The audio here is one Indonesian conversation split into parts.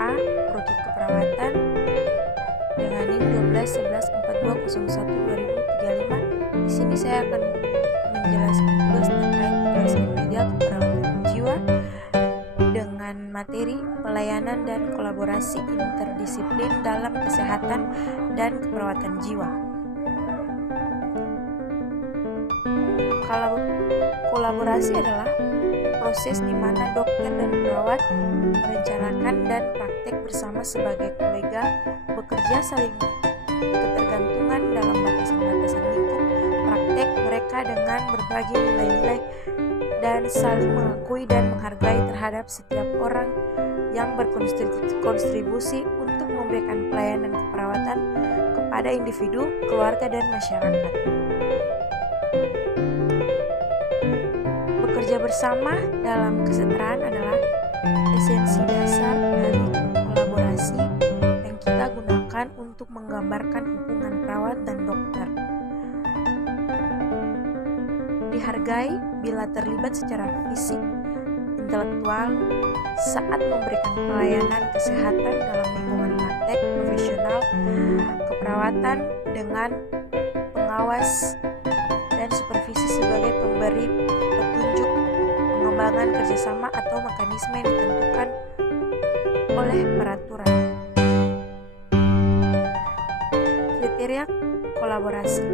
A. Prodi Keperawatan dengan NIM 12114201/2035. Di sini saya akan menjelaskan tugas terkait tugas remedial keperawatan jiwa dengan materi pelayanan dan kolaborasi interdisiplin dalam kesehatan dan keperawatan jiwa. Kalau kolaborasi adalah proses di mana dokter dan perawat merencanakan dan praktek bersama sebagai kolega, bekerja saling ketergantungan dalam batasan-batasan lingkup praktek mereka dengan berbagi nilai-nilai dan saling mengakui dan menghargai terhadap setiap orang yang berkontribusi untuk memberikan pelayanan keperawatan kepada individu, keluarga, dan masyarakat. Bekerja bersama dalam kesetaraan adalah esensi dasar dari kolaborasi yang kita gunakan untuk menggambarkan hubungan perawat dan dokter. Dihargai bila terlibat secara fisik, intelektual saat memberikan pelayanan kesehatan dalam lingkungan praktek profesional keperawatan dengan pengawas dan supervisi sebagai pemberi petunjuk, pengembangan kerjasama atau mekanisme yang ditentukan oleh peraturan. Kriteria kolaborasi.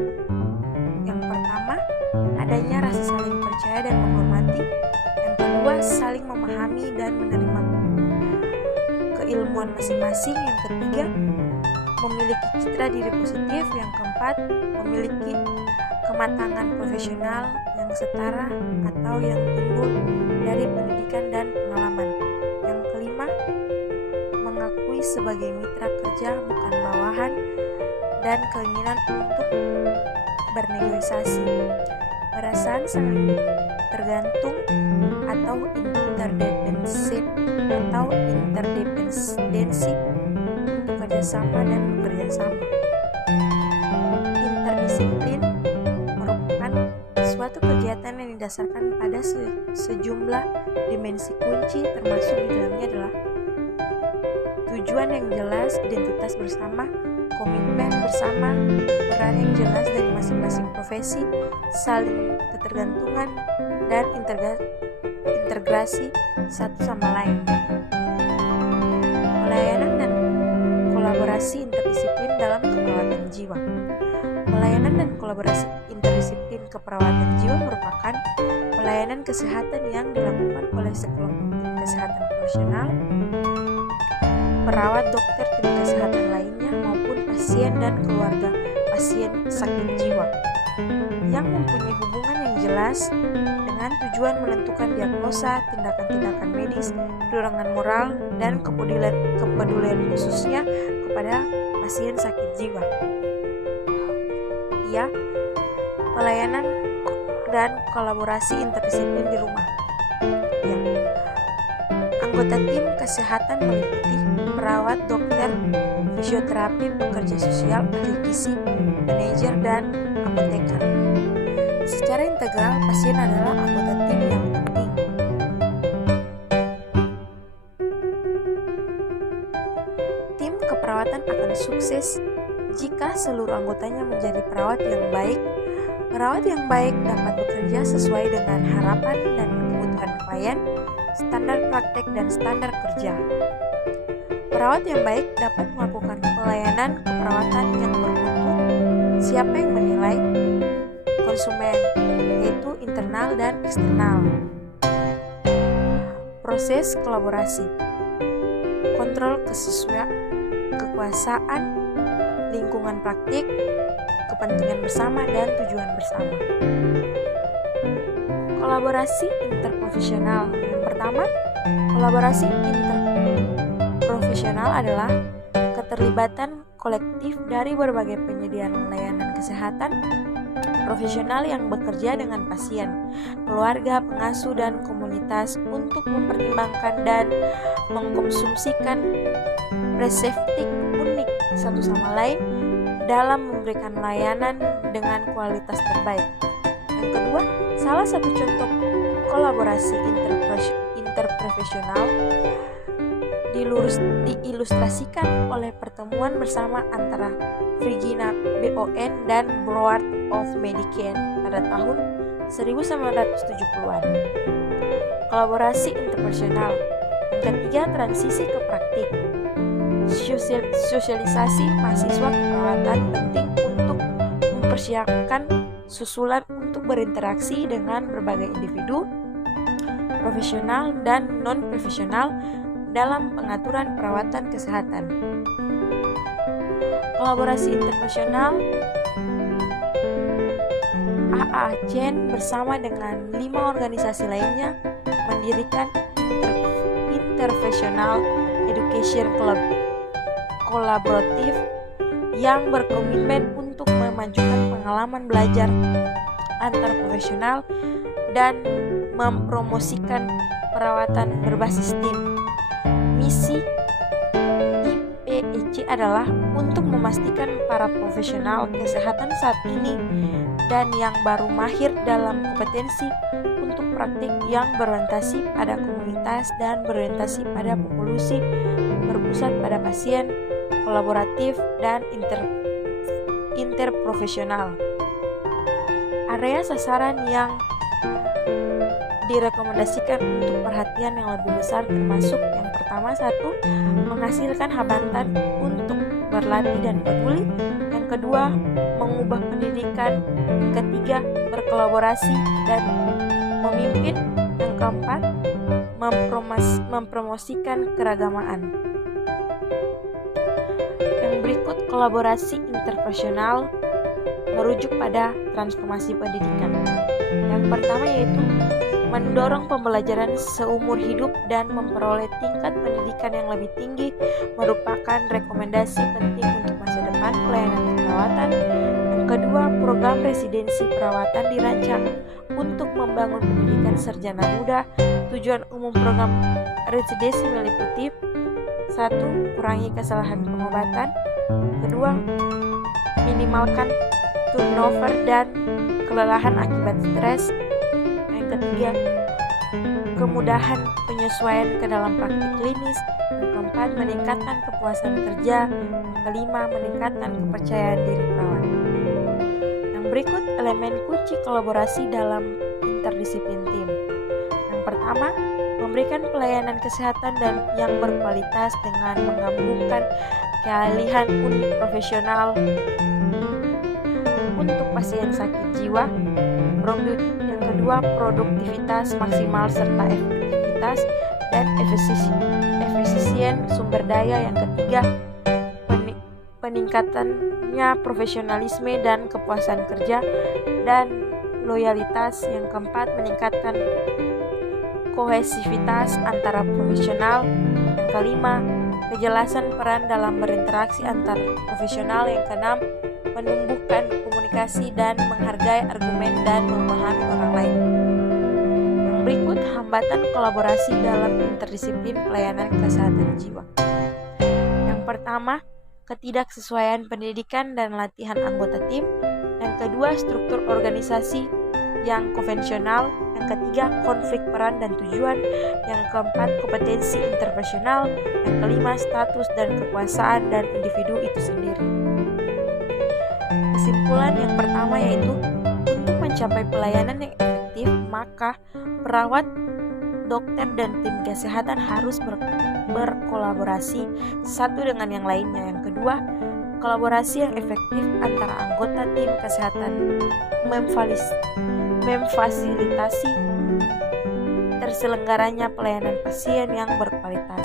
Yang pertama, adanya rasa saling percaya dan menghormati. Yang kedua, saling memahami dan menerima keilmuan masing-masing. Yang ketiga, memiliki citra diri positif. Yang keempat, memiliki kematangan profesional yang setara atau yang timbul dari pendidikan dan pengalaman. Yang kelima, mengakui sebagai mitra kerja bukan bawahan dan keinginan untuk bernegosiasi. Perasaan saling tergantung atau interdependensi untuk kerjasama dan bekerjasama. Interdisiplin merupakan suatu kegiatan yang didasarkan pada sejumlah dimensi kunci, termasuk di dalamnya adalah tujuan yang jelas, identitas bersama, komitmen bersama, peran yang jelas dari masing-masing profesi, saling ketergantungan, dan integrasi satu sama lain. Pelayanan dan kolaborasi interdisiplin dalam keperawatan jiwa. Pelayanan dan kolaborasi interdisiplin keperawatan jiwa merupakan pelayanan kesehatan yang dilakukan oleh sekelompok tim kesehatan profesional, perawat, dokter, tim kesehatan lainnya, maupun pasien dan keluarga pasien sakit jiwa yang mempunyai hubungan yang jelas dengan tujuan menentukan diagnosa, tindakan-tindakan medis, dorongan moral, dan kepedulian khususnya kepada pasien sakit jiwa. Ya, pelayanan dan kolaborasi interdisiplin di rumah. Ya, anggota tim kesehatan meliputi perawat, dokter, fisioterapi, pekerja sosial, ahli gizi, manajer, dan apoteker. Secara integral, pasien adalah anggota tim yang penting. Tim keperawatan akan sukses jika seluruh anggotanya menjadi perawat yang baik. Perawat yang baik dapat bekerja sesuai dengan harapan dan kebutuhan klien, standar praktek, dan standar kerja. Perawat yang baik dapat melakukan pelayanan keperawatan yang bermutu. Siapa yang menilai? Konsumen, yaitu internal dan eksternal. Proses kolaborasi, kontrol kekuasaan, lingkungan praktik, kepentingan bersama, dan tujuan bersama. Kolaborasi interprofesional. Yang pertama, kolaborasi interprofesional adalah keterlibatan kolektif dari berbagai penyedia layanan kesehatan profesional yang bekerja dengan pasien, keluarga, pengasuh, dan komunitas untuk mempertimbangkan dan mengkonsumsikan preseptik unik satu sama lain dalam memberikan layanan dengan kualitas terbaik. Yang kedua, salah satu contoh kolaborasi interprofesional diilustrasikan oleh pertemuan bersama antara Virginia BON dan Board of Medicine pada tahun 1970-an. Kolaborasi interpersonal. Yang ketiga, transisi ke praktik. Sosialisasi mahasiswa keperawatan penting untuk mempersiapkan susulan untuk berinteraksi dengan berbagai individu, profesional dan non-profesional dalam pengaturan perawatan kesehatan. Kolaborasi internasional. AACN bersama dengan 5 organisasi lainnya mendirikan Interprofessional Education Club kolaboratif yang berkomitmen untuk memajukan pengalaman belajar antar profesional dan mempromosikan perawatan berbasis tim. Misi IPEC adalah untuk memastikan para profesional kesehatan saat ini dan yang baru mahir dalam kompetensi untuk praktik yang berorientasi pada komunitas dan berorientasi pada populasi, berpusat pada pasien, kolaboratif, dan interprofesional. Area sasaran yang direkomendasikan untuk perhatian yang lebih besar termasuk yang pertama, 1. Menghasilkan hambatan untuk berlatih dan peduli. Yang kedua, mengubah pendidikan. Yang ketiga, berkolaborasi dan memimpin. Yang keempat, mempromosikan keragamaan. Yang berikut, kolaborasi interpersonal merujuk pada transformasi pendidikan. Yang pertama yaitu mendorong pembelajaran seumur hidup dan memperoleh tingkat pendidikan yang lebih tinggi merupakan rekomendasi penting untuk masa depan pelayanan keperawatan. Yang kedua, program residensi perawatan dirancang untuk membangun pendidikan sarjana muda. Tujuan umum program residensi meliputi 1. Kurangi kesalahan pengobatan. Kedua, minimalkan turnover dan kelelahan akibat stres. Yang ketiga, kemudahan penyesuaian ke dalam praktik klinis. Yang keempat, meningkatkan kepuasan kerja. Yang kelima, meningkatkan kepercayaan diri perawat. Yang berikut elemen kunci kolaborasi dalam interdisiplin tim. Yang pertama, memberikan pelayanan kesehatan dan yang berkualitas dengan menggabungkan keahlian unit profesional untuk pasien sakit jiwa. Yang kedua, produktivitas maksimal serta efektivitas dan efisien sumber daya. Yang ketiga, peningkatannya profesionalisme dan kepuasan kerja dan loyalitas. Yang keempat, meningkatkan kohesivitas antara profesional. Yang kelima, kejelasan peran dalam berinteraksi antar profesional. Yang keenam, menumbuhkan komunikasi dan menghargai argumen dan memahami orang lain. Yang berikut, hambatan kolaborasi dalam interdisiplin pelayanan kesehatan jiwa. Yang pertama, ketidaksesuaian pendidikan dan latihan anggota tim. Yang kedua, struktur organisasi yang konvensional. Yang ketiga, konflik peran dan tujuan. Yang keempat, kompetensi interpersonal. Yang kelima, status dan kekuasaan dan individu itu sendiri. Kesimpulan yang pertama yaitu untuk mencapai pelayanan yang efektif, maka perawat, dokter, dan tim kesehatan harus berkolaborasi satu dengan yang lainnya. Yang kedua, kolaborasi yang efektif antara anggota tim kesehatan memfasilitasi terselenggaranya pelayanan pasien yang berkualitas.